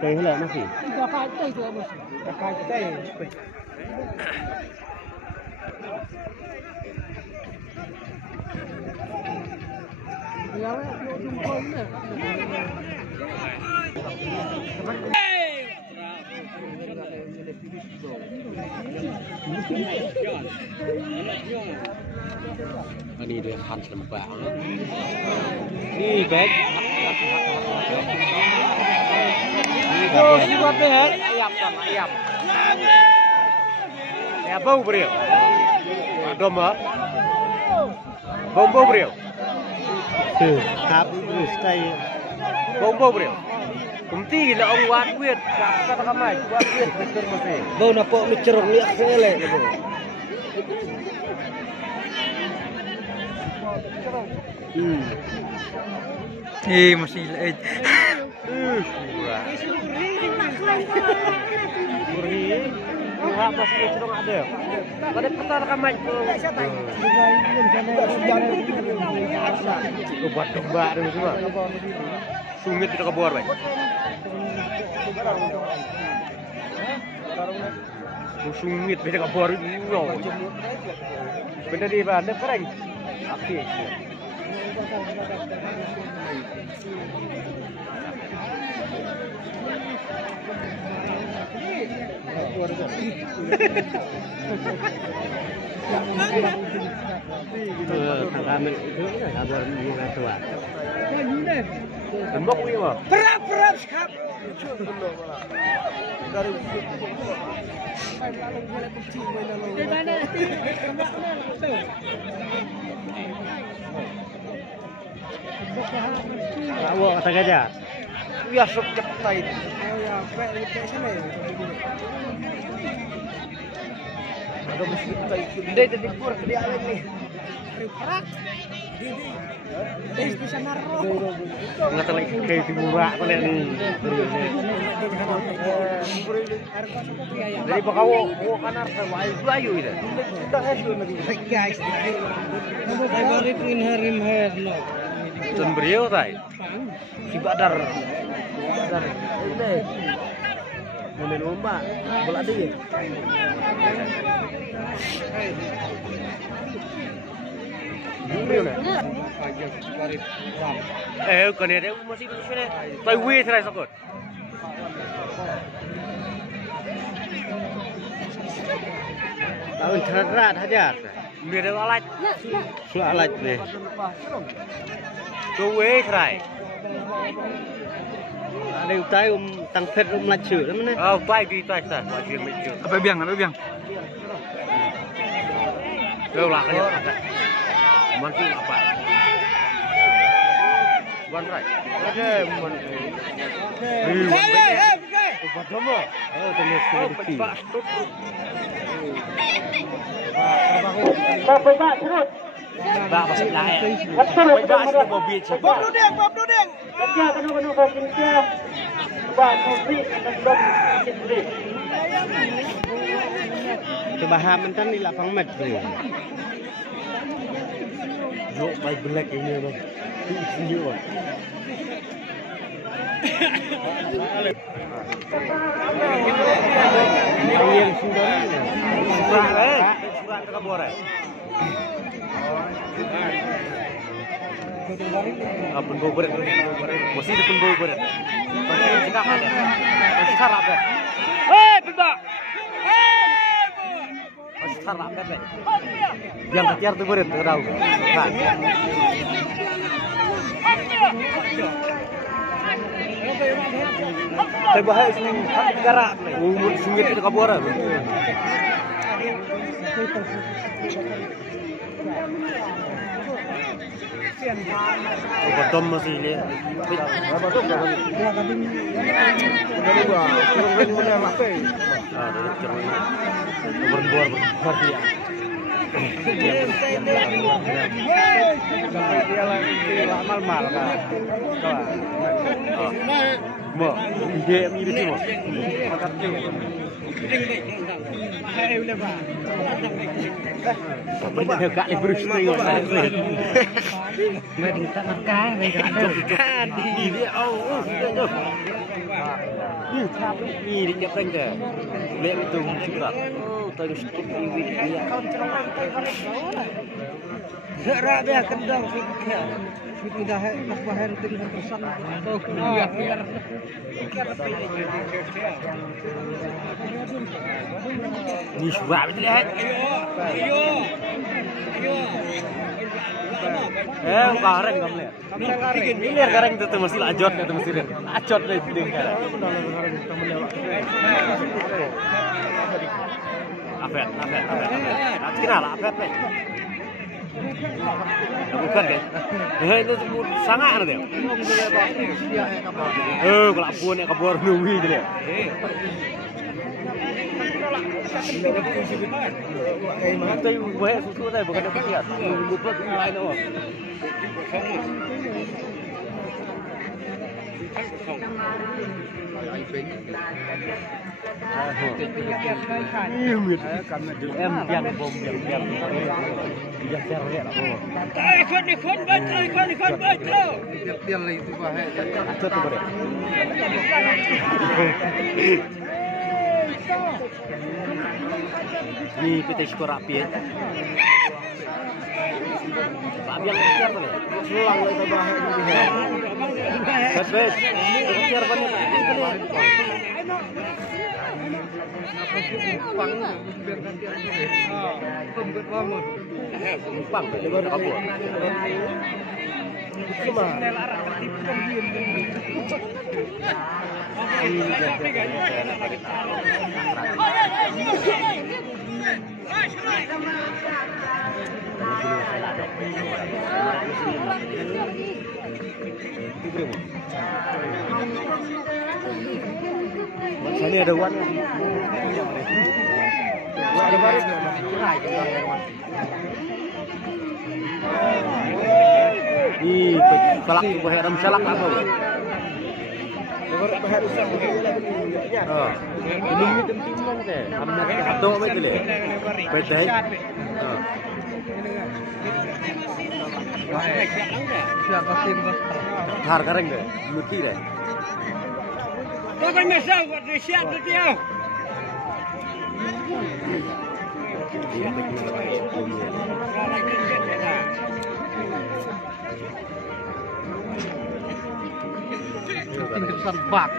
cây là nó gì ini dia khăn lembang ini baik ini buat deh ayam sama ayam ya bau beriau domba bau beriau tuh tapi stay bau beriau kumti là ông Quán Quyết gặp các thằng mày Quán Quyết betul masih bau napok lu cerong lihat sele gitu masih late. Gurih, enggak masih cerong ada. Pada petar kamai tuh. Buat domba itu semua. Sungit itu kebor baik. Sungit beda kebor itu. Beda di mana kering. Api. Ramen itu ada minyak tua. Tembok ini mah. Berap sekap. Dari awak kata gajah. Ya sok cepat. Oh ya, kayak sana ya. Ada mesti kita gede jadi pur dia ini. Perak. Dia bisa naruh. Enggak tahu kayak di murah apa nih. Dari bakawo, kanar sama ayu itu. Kita hasil lagi. Guys, Saya baru pin harim hair no. Tun beliau tay. Si Badar. Ini. Mulai lomba, bola dia. Kan ada masih di sini. Tapi wih terai sakut. Tahun terat hajar. Biar alat. Alat deh. Tu wih terai. Ada utai tang pet melaju, mana? Oh, baik di utai sah, melaju. Apa biang? Kau lah kan? Masih apa? One right. Ada Ubat lama. Oh, terus sedikit. Pak terus. Pak masih lain. Pak sudah mobil siapa? Bob dudeng. Kerja kena kerja. Pak mobil dan coba hamantan di lapang mat beliau. Jok baik belak ini bang. Ini bang. Yang sudah ke Bore. Pun Bore. Masih di pun Bore. Masih tidak ada. Masih sarap ya. Bebak. Masih sarap bebek. Yang kecil tu Bore tu tahu. Nah. Saya bahas negara, sungit itu kabuara. Betul masih ni. Betul tak? Cermin mana makai? Ada cermin. Berbuar dia. Dia lagi mal kan. Mo, dia ni dia mo. Makan tu. Mahal boleh ba? Betul kak ni berus tengok. Mereka tak makan, mereka ada. Dia oh. Ni dia prank ke? Lihat itu juga. Oh, tahu sikit ini dia. Kau cerita Gerak dia kendang sudah. Sudah nak bahar dengan tersan. Oh, biar. Ni sebab dia. Ayo. Kareng kamu lihat. Ini kareng itu mesti ajot itu mesti lihat. Ajot deh dengan. Apet. Kenal apet. Bukan kan? Itu sangat ada dia. Kelapuan yang kabur nunggu itu dia. Kayak mana tuh banyak susu tadi bukan ada pikiran. Lupa lain apa. Em yang bom yang cerewet apa? Ikon baca. Dia lagi tu bahaya. Acot tu boleh. Ni kita skor api ya. Pak biang kejar boleh. Selang lagi bahaya ni. Betul. Kejar banyak. Numpang lebar apa? Sini ada wan. Ada baris Ih, salak tu bahaya dalam salak apa? Bahaya usang bahaya. Oh. Ini timong teh. Amat atau apa itu le? Pedai. Oh. Siapa tim? Har kareng deh. Luti deh. Kau kan mesau buat siap tu dia. Tinggal serbak.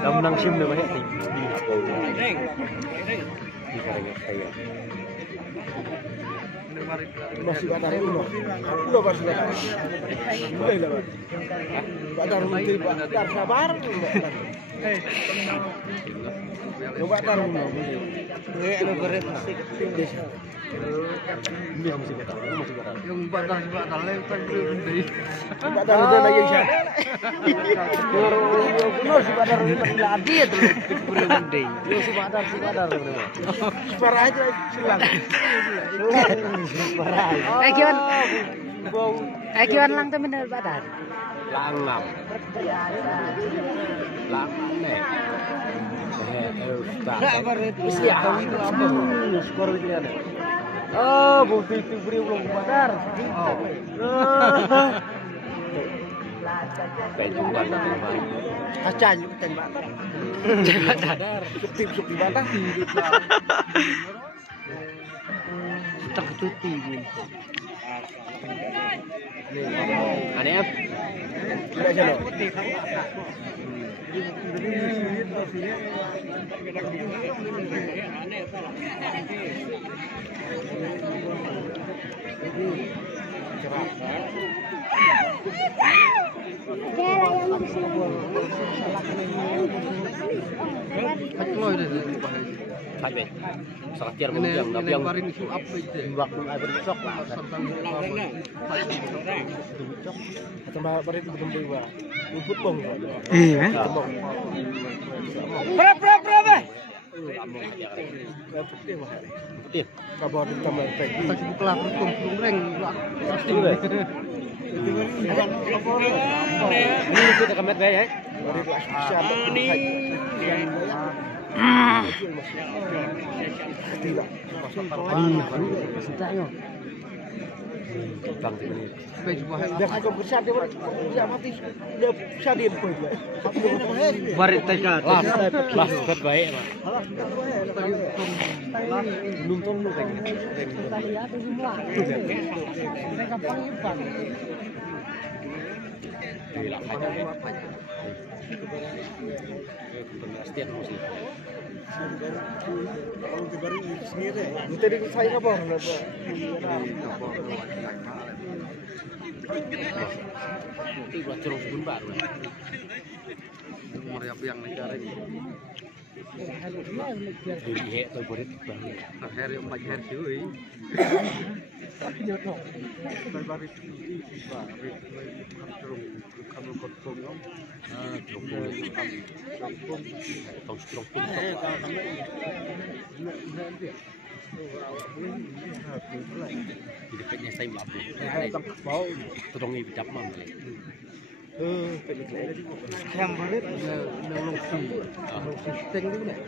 Dah menang sim dah banyak di apa? Di kareng saya. Masih batar uno. Uno masih batar. Boleh dah. Batar nanti batar sabar. Batar uno. Ini ada berat. Ini masih batar. Yang batar lempar beli. Batar udah lagi siapa? Uno si batar lagi ya tu. Beli. Yo si batar. Suara aja silang. Kian lang temen badan. Lang nih. Skor itu ada. Oh, bukti itu beri belum badar. Pejuan itu. Kacan juga tembak. Badar. Ketip di batar. Tercuti. Aneh apa? Tidak jalan. Habis. Sakir menjang tapi yang waktu air besok lah. Tambah barit belum dewa. Luput bong. Iya. Berapa? Putih. Kabar tambah baik. Tak cukup lah berkumpul reng. Pasti boleh. Ini kita kamet ya. Bang ini. Dah kau bersat dia dia mati dia sadin pun dia. Barit teka. Las baik mah. Belum tahu lu tadi. Setiap musim. Tadi saya apa? Tiba cerong pun baru. Nomor yang negara ini. Jadi tu berit banget. Akhir yang macam cuy. Barit cerong kamu potong dong. Di dekatnya saya melapor. Bau tolong ibu cap mam. Yang barit nolong sistem itu nih.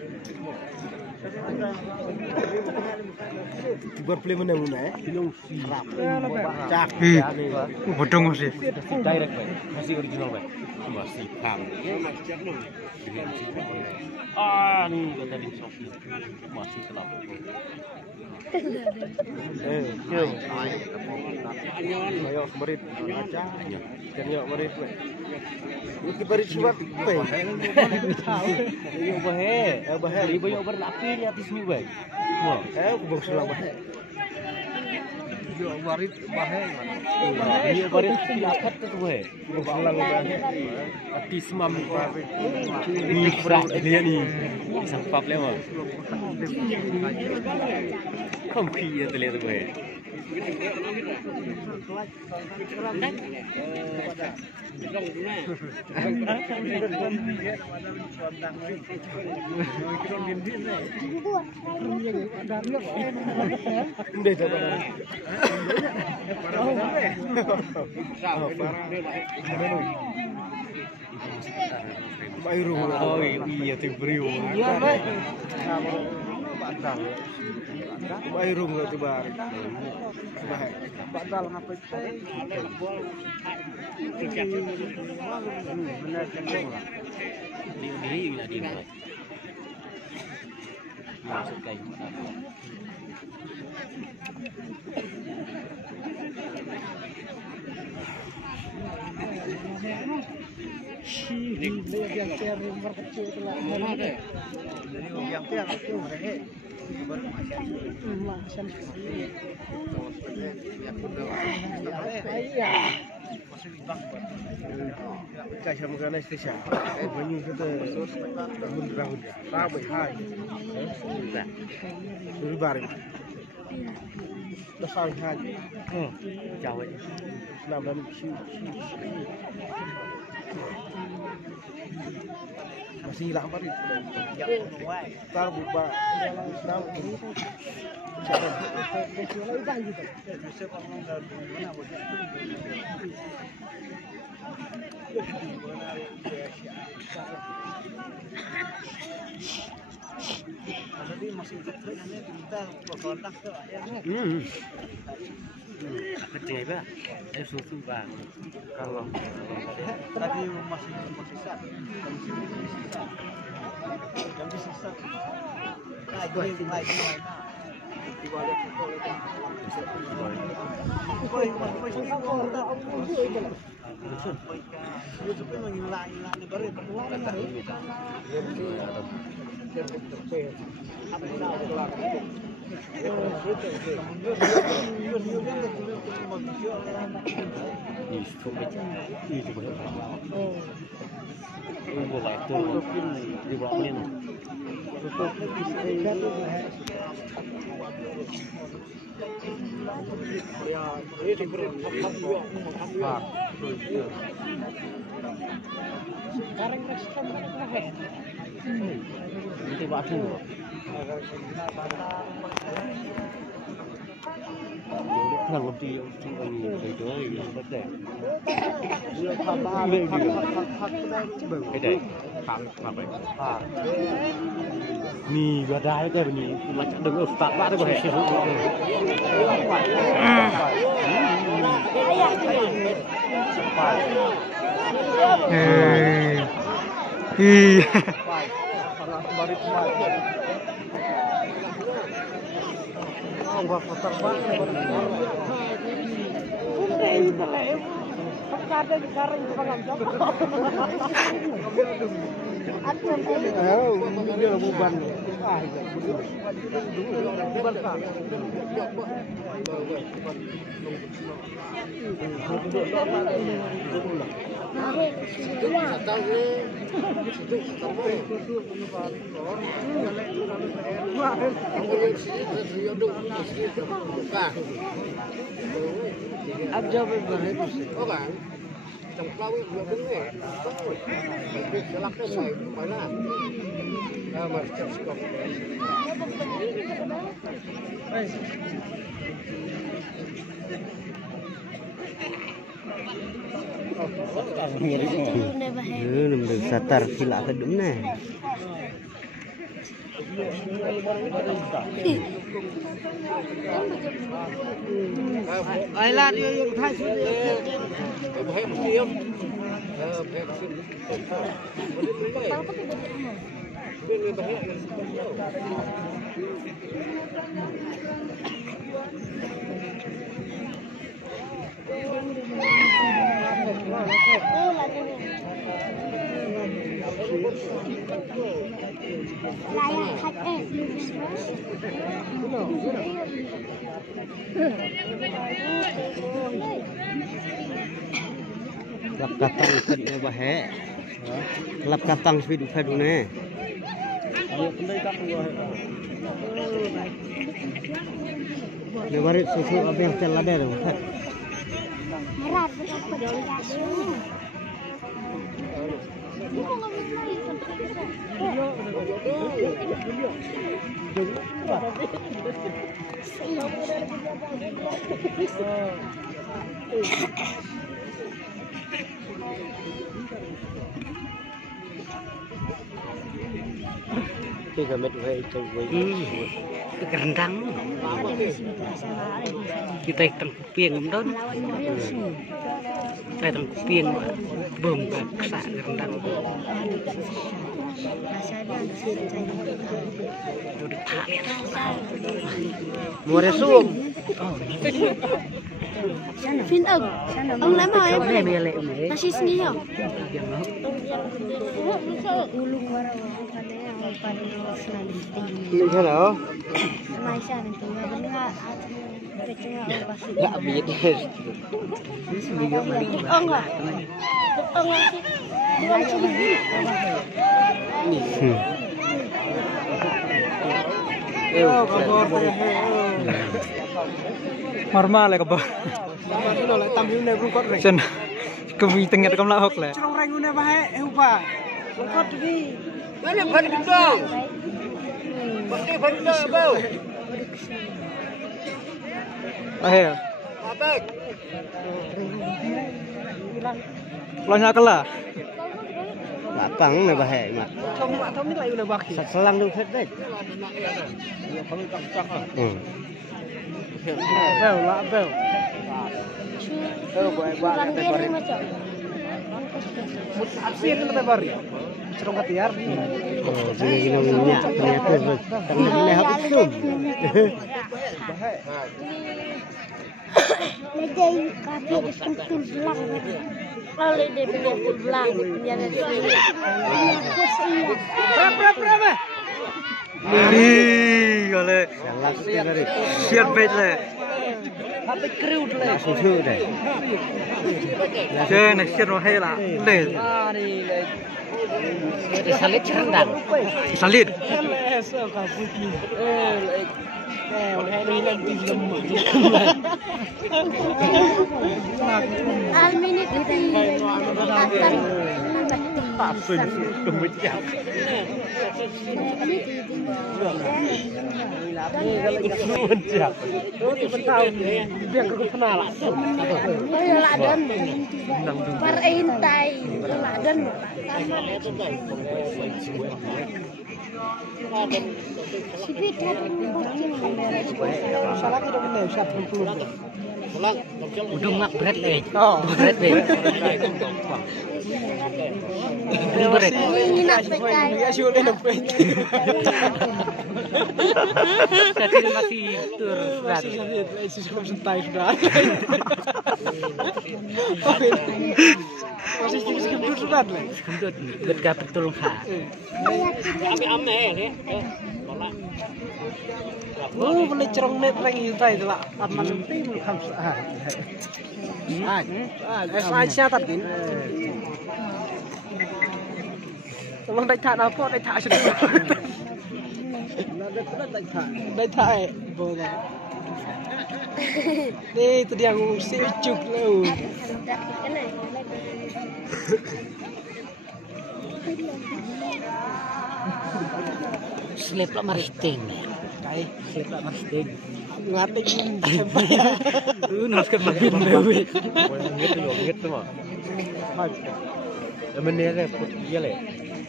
Berpilih mana ya? Cak. Bodong sih. Direct masih original masih pang. Nih kata di Sofi masih kelap. Ayo berit aja. Jangan berit. Ini berit suat pe. Yo bahe. Ibu yo berlapi ni atis ni bae. Mo. Bung selang bahe. Yo barit bahe. Yo barit dapat tu bae. Bung selang bahe. Atis mam barit. Ni berat dia ni. Sang pap le mo. Không khi tu le tu bae. Đây là Bayru. Oh iya tu beriu. Bayru nggak tu bar. Bahaya. Badal ngapain teh? Benar kan? Dia nak dia. Masuk kayu. Yang cari berkecil telah ada. Yang kecil mereka baru macam iya. Cái xem cái này sẽ bao nhiêu cái mình ra hơn 372 rồi bà này nó sao hai Chào vậy. làm ra chiêu masih lama nih tar buka sedang Jadi masih kecil kita berkontak ke Kecil apa? Susu bang. kalau tadi masih sisa. Yang sisa. Lagi. Mulai turun di bawah ini. Nanti batu. Nang lebih tinggi itu yang betul. Đây, khám vậy. Nì và đai cái này mà đừng ở phạt bát có thể. Nằm satar sila ke đúng nè. Ai lát yêu thay xuống Lap katang ket ne bahe. Lap katang speed upad ne. Ne barit susu abeh tel lade ro. Tiga meter itu rendang. Kita teng kupieng ngom kita teng kupieng bom baksa rendang. Udah tarik. Muara sum. Phiên ưng, ông lấy mời em nó xí xí không? Ini hello. Gak biết. Ông à? Ông à? normal ka ba sen kami tengah kam la hok le Trong ranh une ba he upa. Kot gi. Mana ban gendong? Pakai benda bau. ahe Apa? lo nya kala Lapang ne bahe mak. Thông ni layu le baki. Sat selang tu set deh. Bel la bel. Mut asyik kan te bari. Cerong katiar. Oh, gini minyak ternyata tengah ne hak sum. Lagi kafe kesentul belang. Lalu dia punya belang, dia ada Berapa? ih gale Salah sekali. siap bet le Hati kriu le. Susu deh. je ne siap no he la le Ni le. Salit rendang. salit So ka puki. Ni nanti lemah. Almini itu akan Asun kemudian. Kemudian. Biang ke kenal. ladan perintai ladan Salah tidak benar, siap 60. Udung mak berat leh. Oh, berat leh. Berat. Ini nak percaya. Dia syukur dia dapat. Tadi masih tur berat. Masih cukup sentai sudah. Masih cukup sudah lah. Kentut bergap betul ha. Oh, boleh cerong net lagi sentai tu lah. Aman nanti belum sah. Saya tadi. Tolong đại thạ nào có đại thạ sudah. Đại thạ boleh. Ni tu dia aku sejuk lu. Slip lah maristing. Kai, Slip lah maristing. ngating. Nak kan makin lewe. Ngit tu mah. Mana ni put dia le.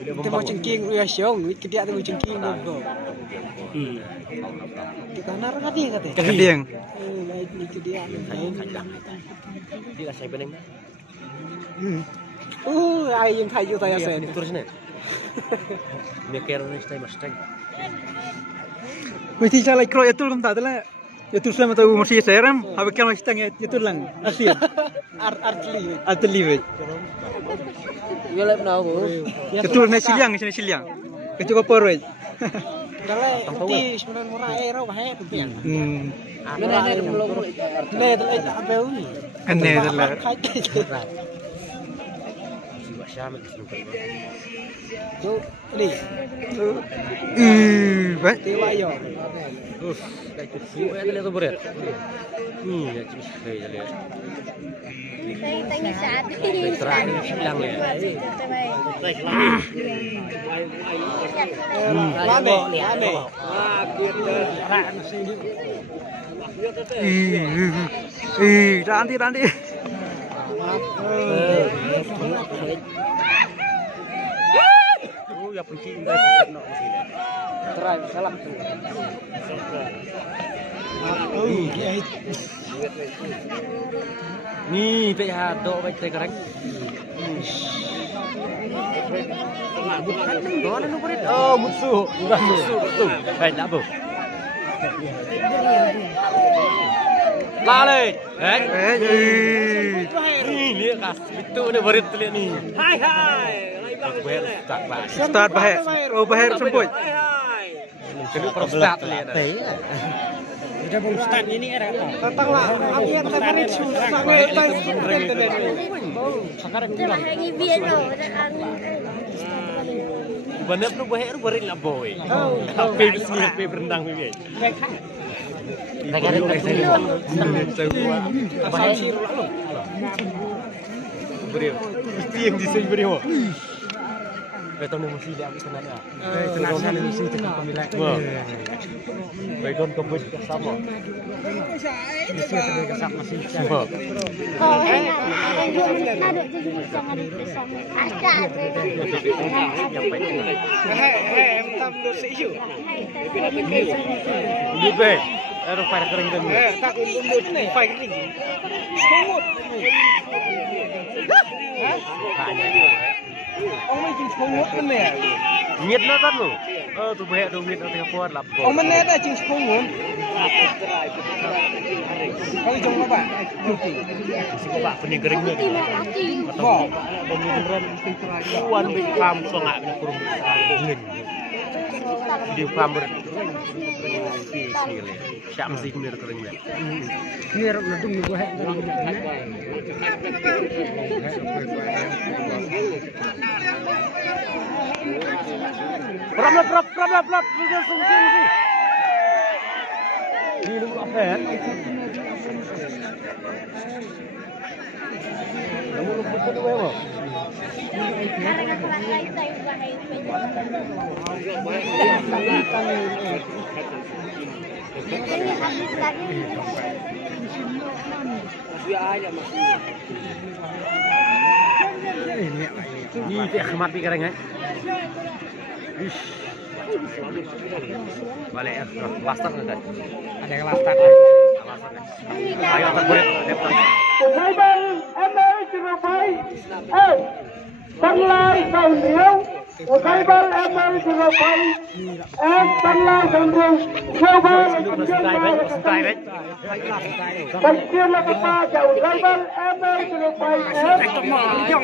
Kita mau cengking ya siong, kita tu cengking tu. Kita nar ngati kata. Kediang. Baik ni dia. Dia saya bening. Ai yang kayu tanya saya. Terus ni. Ni kira ni stay mustang. Mesti salah ikro itu belum tak ada. Itu selama tahu masih seram, habis kalau mesti tanya itu lang asli. Artli. Dia lep nau. Itu nasi liang. Itu kau poroi. Dalam nanti sebenarnya murah rau bahaya tu pian. Aneh adalah. Jiwa syam itu Tu ni. Baik. Dewa yo. kayak itu ya tu berat. Ya cuma saya lihat. Tanya saat Terang silang ya. Lame. Ranti. Ya kunci enggak nak mesti. Terai salah tu. Ni pe ha do baik teh kerang. Oh, musuh. Bukan musuh tu. Baik tak apa. Lale. Ni lihat kas. Itu ni berit lihat ni. Hai. Start bahaya. Oh bahaya semput. Kedua prostat lihat. Kita belum start ini era apa? Tentanglah. Apa yang terjadi susah Sekarang lagi biar loh. Benar tu bahaya berit lah boy. Tapi bisnis pe berendang pe. Negara Bahaya. Beriu. Mesti yang disini beriu. Betul ni mesti dia ambil tenaga. Tenaga ni mesti tekan pemilik. Baikon kebun sama. Mesti ada kesap masih. Semua. Oh, ada jadi sangat bersama. Entam dosa isu. Libe. Ada fire kering dan. Tak lembut ni, fire kering. Semut. Ông mấy chừng không ngút bên này. Nhiệt nó rất luôn. Tụi bé đồ nhiệt nó thì không lắm. Ông bên này đã chừng không ngút. Có trong các bạn. Các bạn punya kering ni. Bỏ. Tuan bị pam sangat nak kurung jin. Di pam ber. Siap mesti mir kering ni. Mir nó tung được hết. Prap. Sungsi. Ni lu apa ya? Kamu lu betul tu apa? Ni tak khmat pi kereng eh. Ish. Balik lastar kan. Ada yang lastar. Ayo tak boleh. Tân Lai Cầu Liễu của Tây Ban em trường hợp phải em Tân Lai Cầu Liễu theo ba là công dân công dân là các ba chầu Tây Ban em trường hợp phải em Tân Lai Cầu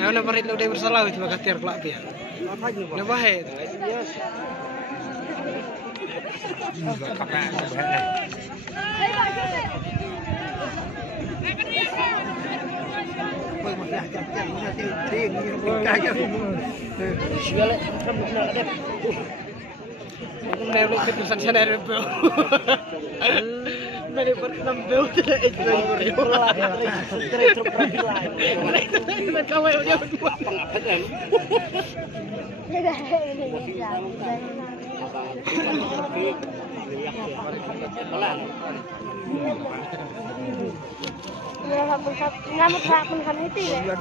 Nah, nak parit udah bersalah itu maka tiar kelak dia. Nah bahaya itu. Nah, lu ketusan sana rebel. Mari pertama bel tidak itu Nak kawai dia berdua pengapatan. Ya, ngamuk kan itu ya.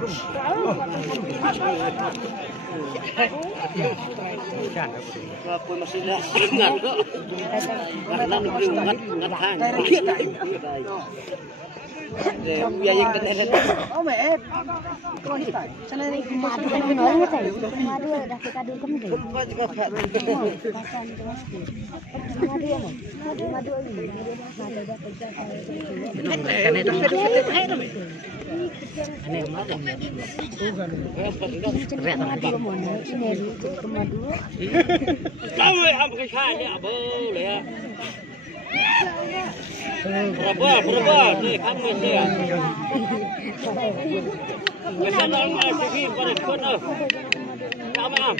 Pun masih dah ingat kok. Karena negeri ngat hang. Ya yang kena. Oh mẹ. Cho nên đi Madu kan benar ya tadi. Madu dah kita dulu kan deh. Madu ya mau. Madu ini. Madu dah kerja. Karena itu Ini madu mau ini madu. Kamu am ke sana apa le ya? Berapa ni kamu ni ya? Macam mana sih pada kena? Kamu am.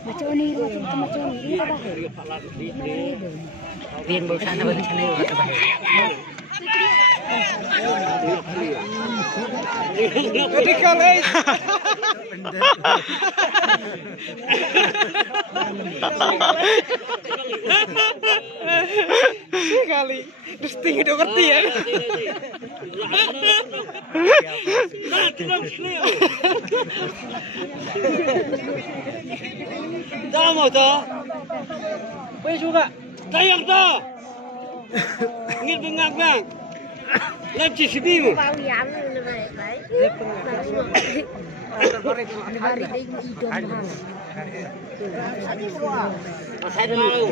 Macam ni apa? Riêng bầu sana bên sana là các bạn. Ketika leh. Sekali, disting itu ngerti ya. Dah mau tu? Boleh juga. Tayang tu. Ngit bengak bang. Lagi sedih mu. Bau yang lebih baik. Hari ini idom. Saya malu.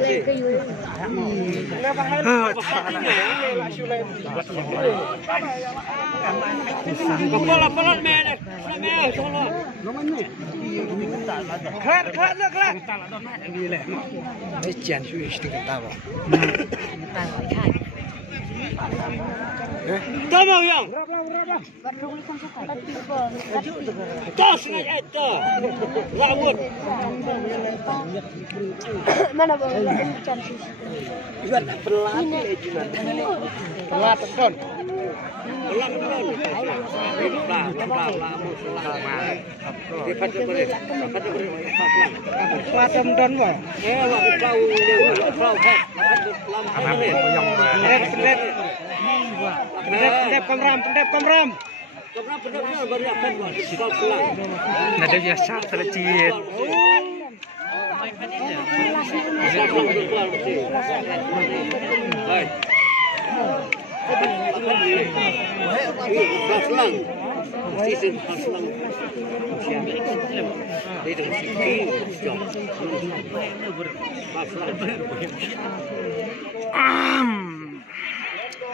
Kepala mana? Mana solo? Kelat. Jangan sudah sedikit tahu. Kamu yang? Tas itu. Rawut. Mana boleh cari susu. Buat pelat pelat ton. Pelat ton wah. Pendep kamram. Nada biasa tercit.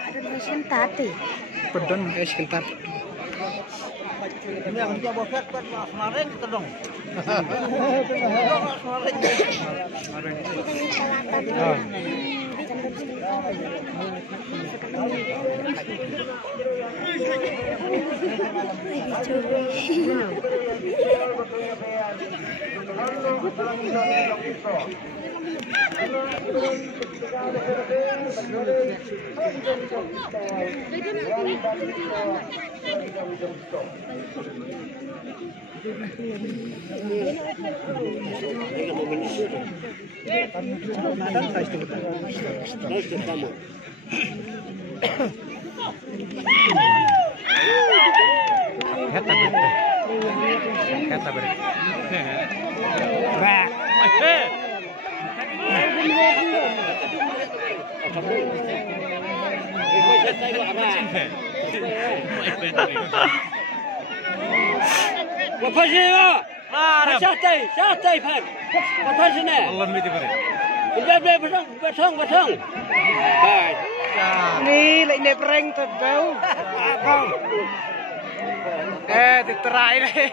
Ada mesin tadi. Pedon sebentar. Ini akan dia boket buat kemarin kita dong. Ni lại nếp reng thật béo. Thì trai đây.